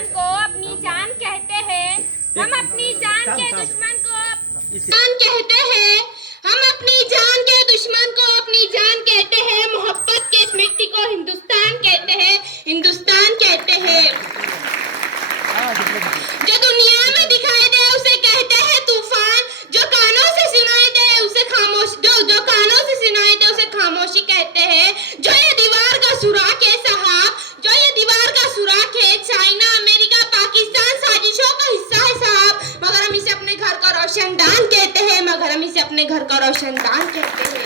दुश्मन को अपनी जान कहते हैं। हम अपनी जान के दुश्मन को जान कहते हैं। हम अपनी जान के दुश्मन को अपनी जान कहते हैं। मोहब्बत के इस मिट्टी को हिंदुस्तान कहते हैं। हिंदुस्तान कहते हैं। जो दुनिया में दिखाई दे उसे कहते हैं तूफान। जो कानों से सुनाई दे उसे खामोश जो कानों से सुनाई दे उसे खामोशी कहते हैं। जो ये दीवार का सुराख है साहब, जो ये दीवार का सुराख है, चाइना, अमेरिका, पाकिस्तान साजिशों का हिस्सा है साहब, मगर हम इसे अपने घर का रोशनदान कहते हैं। मगर हम इसे अपने घर का रोशनदान कहते हैं।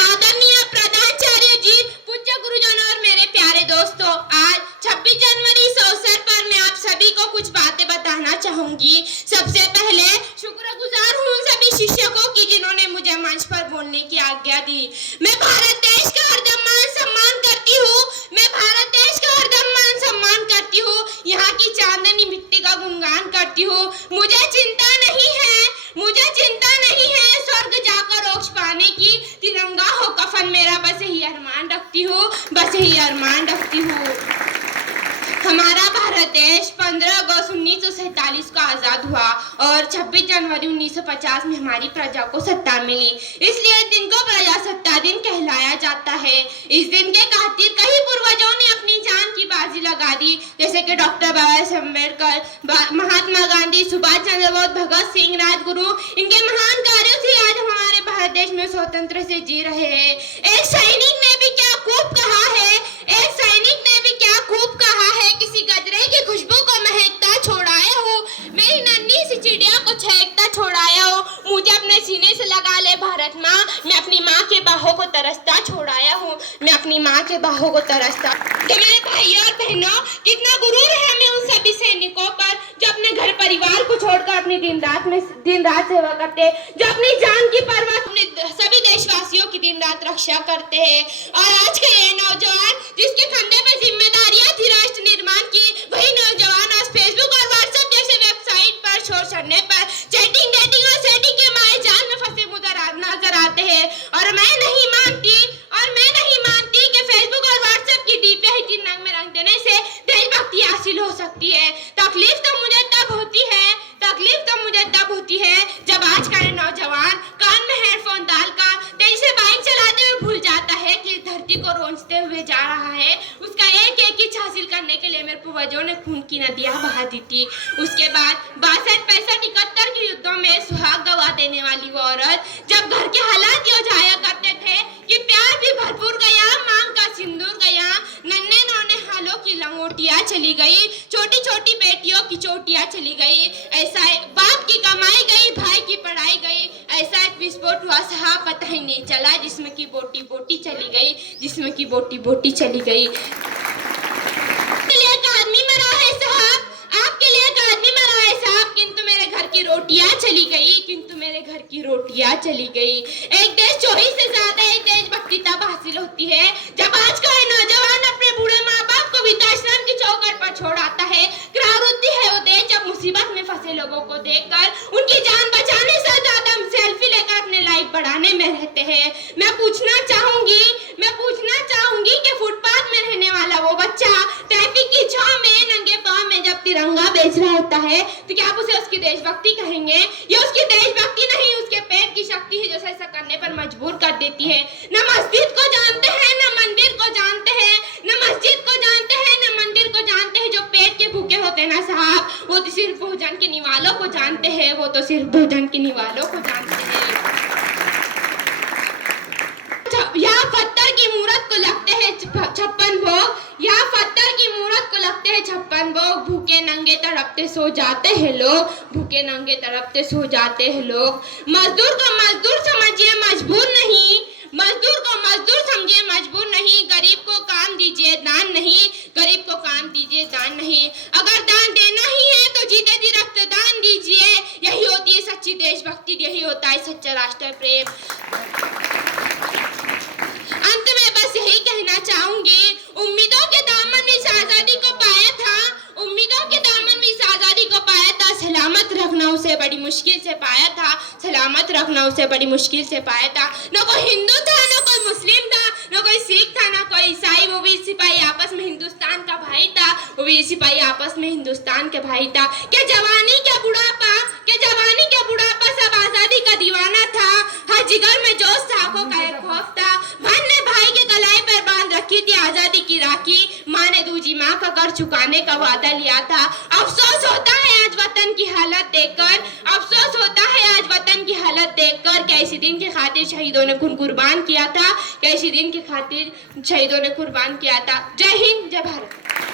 आदरणीय प्रधानाचार्य जी, पूज्य गुरुजनों और मेरे प्यारे दोस्तों, आज 26 जनवरी इस अवसर पर मैं आप सभी को कुछ बातें बताना चाहूंगी। सबसे पहले शुक्रगुजार हूँ उन सभी शिक्षकों की जिन्होंने मुझे मंच पर बोलने की आज्ञा दी। मैं भारत देश का हरदम मान सम्मान करती हूँ। मैं भारत देश का हरदम मान सम्मान करती हूँ। यहाँ की चांदनी मिट्टी का गुणगान करती हूँ। मुझे चिंता नहीं है स्वर्ग जाकर मोक्ष पाने की। तिरंगा हो कफन मेरा, बस यही अरमान रखती हूँ, बस यही अरमान रखती हूँ। हमारा भारत देश 15 अगस्त 1947 को आज़ाद हुआ और 26 जनवरी 1950 में हमारी प्रजा को सत्ता मिली। इसलिए इस दिन को प्रजासत्ता दिन कहलाया जाता है। इस दिन के खातिर कई पूर्वजों ने अपनी जान की बाजी लगा दी, जैसे कि डॉक्टर बाबा साहेब अम्बेडकर, महात्मा गांधी, सुभाष चंद्र बोस, भगत सिंह, राजगुरु। इनके महान कार्यों से आज हमारे भारत देश में स्वतंत्र से जी रहे हैं। एक सैनिक ने भी क्या खूब कहा है, एक सैनिक ने भी क्या खूब कहा है, किसी गजरे की खुशबू को महकता छोड़ाया हो, मेरी नन्ही सी चिड़िया को छेकता छोड़ाया हो, मुझे अपने सीने से लगा ले भारत माँ, मैं अपनी माँ के बाहों को तरसता छोड़ाया हूँ, मैं अपनी माँ के बाहों को तरसता। तो मेरे भाइयों और बहनों, कितना गुरूर है हमें उन सभी सैनिकों पर जो अपने घर परिवार को छोड़कर अपनी दिन रात सेवा करते हैं, जो अपनी जान की परवाह अपने सभी देशवासियों की दिन रात रक्षा करते हैं। और आज के ये नौजवान जिसके कंधे पर जिम्मेदारियां थी राष्ट्र निर्माण की, वही नौजवान आज फेसबुक और व्हाट्सएप जैसे वेबसाइट पर शोर चढ़ने पर चैटिंग, डेटिंग और सेटिंग के माए जाल में फंसे नजर आते हैं। और मैं नहीं मानती कि फेसबुक और व्हाट्सएप की डीपी ही रंग में रंग देने से देशभक्ति हासिल हो सकती है। तकलीफ तो मुझे तब होती है जब आज का नौजवान कान में हेडफोन डालकर तेजी से बाइक चलाते हुए भूल जाता है कि धरती को रोंचते हुए जा रहा है। उसका एक इच्छा हासिल करने के लिए मेरे पूर्वजों ने खून की नदियां बहा दी थी। उसके बाद 62, 65, 71 के युद्धों में सुहाग गवा देने वाली वो औरत जब घर के हालात ये जाया करते थे कि प्यार भी भरपूर गया, मांग का सिंदूर गया, नन्हे नौने हालों की लंगोटियां चली गई, छोटी छोटी बेटियों की चोटियां चली गई, ऐसा बाप की कमाई गई, भाई की पढ़ाई गई, ऐसा एक विस्फोट हुआ साहब पता ही नहीं चला, जिसमें की बोटी बोटी चली गई, जिसमें की बोटी बोटी चली गई। रोटियां चली गई। एक देश चोरी से ज्यादा एक देशभक्ति तब हासिल होती है जब आज का नौजवान अपने बूढ़े माँ बाप को वृद्धाश्रम की चौखट पर छोड़ आता है। क्रांति है वो देश जब मुसीबत में फंसे लोगों को देखकर उनकी जान बचाने से ज्यादा हम सेल्फी लेकर अपने लाइफ बढ़ाने में रहते हैं। मैं पूछना चाहूंगी कि फुटपाथ में रहने वाला वो बच्चा ट्रैफिक की छांव में नंगे पांव में जब तिरंगा बेच रहा होता है तो क्या आप उसे उसकी देशभक्ति कहेंगे? ये उसकी देशभक्ति नहीं, उसके पेट की शक्ति है जो ऐसा करने पर मजबूर कर देती है। न मस्जिद को जानते हैं, न मंदिर को जानते हैं, न मस्जिद को जानते हैं, न मंदिर को जानते हैं। जो पेट के भूखे होते हैं ना साहब, वो तो सिर्फ भोजन के निवालों को जानते हैं, वो तो सिर्फ भोजन के निवालों को जानते हैं। यहाँ पत्थर की मूरत को लगते हैं 56 भोग, यहाँ पत्थर की मूरत को लगते हैं 56 भोग। भूखे नंगे तड़पते सो जाते हैं लोग, भूखे नंगे तड़पते सो जाते हैं लोग। मजदूर को मजदूर समझिए मजबूर नहीं, मजदूर को मजदूर समझिए मजबूर नहीं। गरीब को काम दीजिए दान नहीं, गरीब को काम दीजिए दान नहीं। अगर दान देना ही है तो जीते जी रक्तदान दीजिए। यही होती है सच्ची देशभक्ति, यही होता है सच्चा राष्ट्र प्रेम। अंत में बस यही कहना चाहूंगी, उम्मीदों के दामन में इस आजादी को पाया था, उम्मीदों के दामन में इस आजादी को पाया था। सलामत रखना उसे बड़ी मुश्किल से पाया था, सलामत रखना उसे बड़ी मुश्किल से पाया था। न कोई हिंदू था, न कोई मुस्लिम था, न कोई सिख था ना कोई ईसाई, वो भी सिपाही आपस में हिंदुस्तान का भाई था, वो भी सिपाही आपस में हिंदुस्तान के भाई था। क्या जवानी क्या बुढ़ापा, क्या जवानी क्या बुढ़ापा, सब आजादी का दीवाना था। हर जिगर में जोश था, आंखों का एक खौफ था। बहन ने भाई के कलाई पर बांध रखी थी आजादी की राखी, माँ ने दूजी माँ का कर चुकाने का वादा लिया था। अफसोस होता है आज वतन की हालत देखकर, अफसोस होता है आज वतन की हालत देखकर। क्या इसी दिन के खातिर शहीदों ने खून कुर्बान किया था, क्या इसी दिन के खातिर शहीदों ने कुर्बान किया था। जय हिंद, जय भारत।